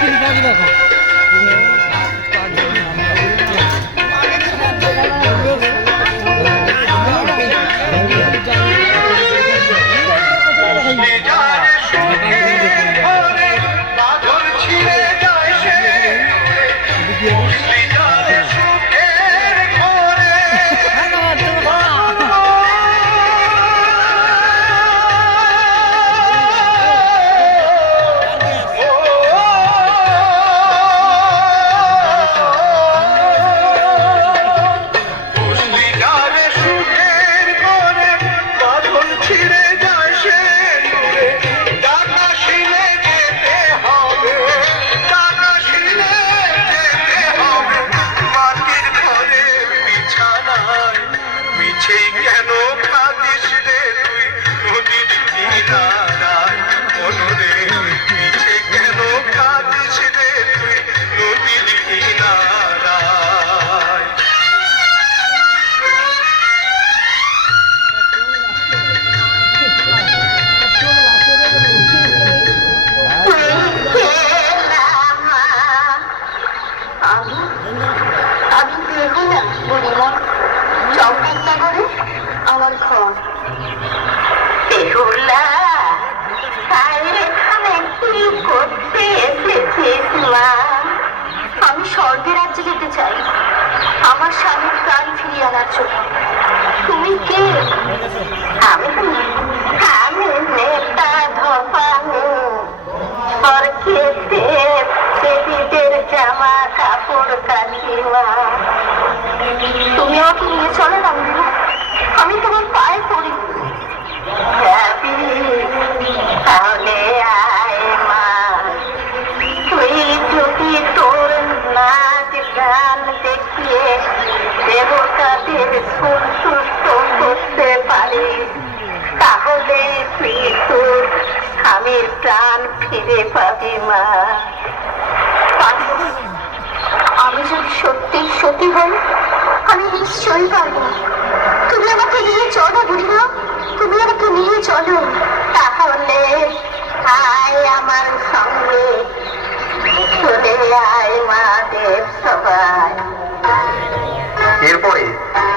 这是包子外婆 চম্পকনগরে আমার ঘর। এখানে মা? আমি রাজ্যে চাই। আমার স্বামীর প্রাণ ফিরিয়ে আনার জন্য। তুমি আমি নেতা জামা কাপড় কাকিমা চলো না আমি তোমার পায়ে পড়ি। তাহলে আয় মা। তুই যদি তোর নাচ গান দেখিয়ে দেবতাদের সন্তুষ্ট করতে পারিস তাহলে তুই তোর স্বামীর প্রাণ ফিরে পাবি মা। আমি যদি সত্যি সত্যি হই নিশ্চয়ই পারব। তুমি আমাকে নিয়ে চলো বুড়িমা তুমি আমাকে নিয়ে চলো। তাহলে আয় আমার সঙ্গে। চলে আয় মা দেব সবাই। এরপরে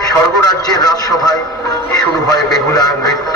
স্বর্গরাজ্যের রাজসভায় শুরু হয় বেহুলার নৃত্য।